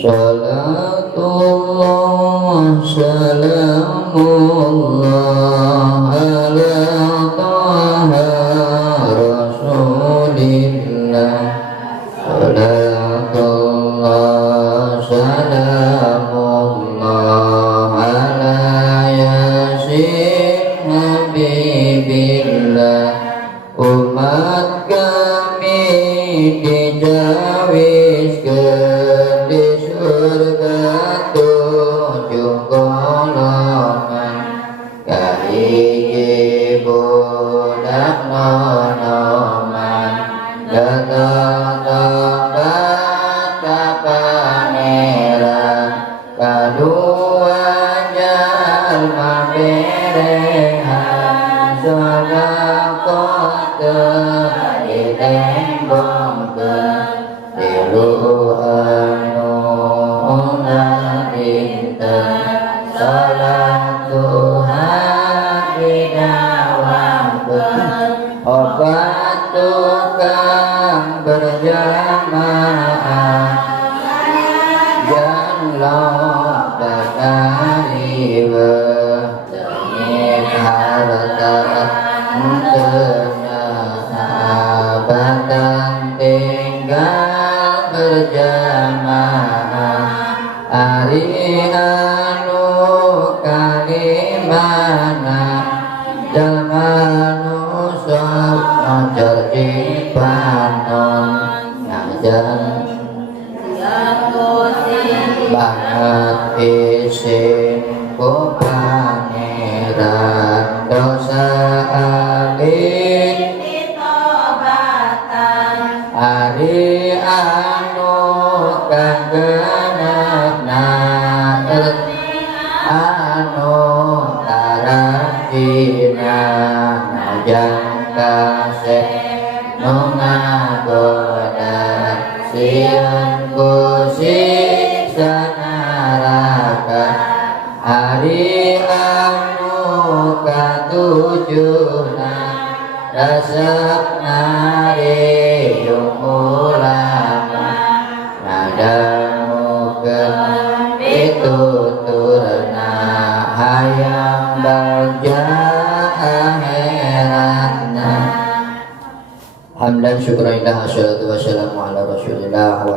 Salatullah salamullah ala taha rasulillah. Salatullah salamullah ala yasin habibillah. Umat kami dijawiskeun di surga tujuh golongan, kahiji budak nonoman, datang ka pangeran, kadua jalma berehan, sedekah ditembongkeun tilu anu dinten, salat duha didawamkeun, obat tukang berjamaah, jangan berkariweh demi harta batang tinggal berjamaah, ari anu kalimana jalma nu sok ngajar cipanon, ngajar banget isin ku pangeran, dosa alit ari anu kagenepna anu tarafina, najang kasih nu ngagoda sieun ku siksa neraka, ari anu katujuna resep nariung ulama, nadamukeun pituturna hayang bagja akhiratna. Hamdan syukran, wassalatu wassalamu ala rasulillah.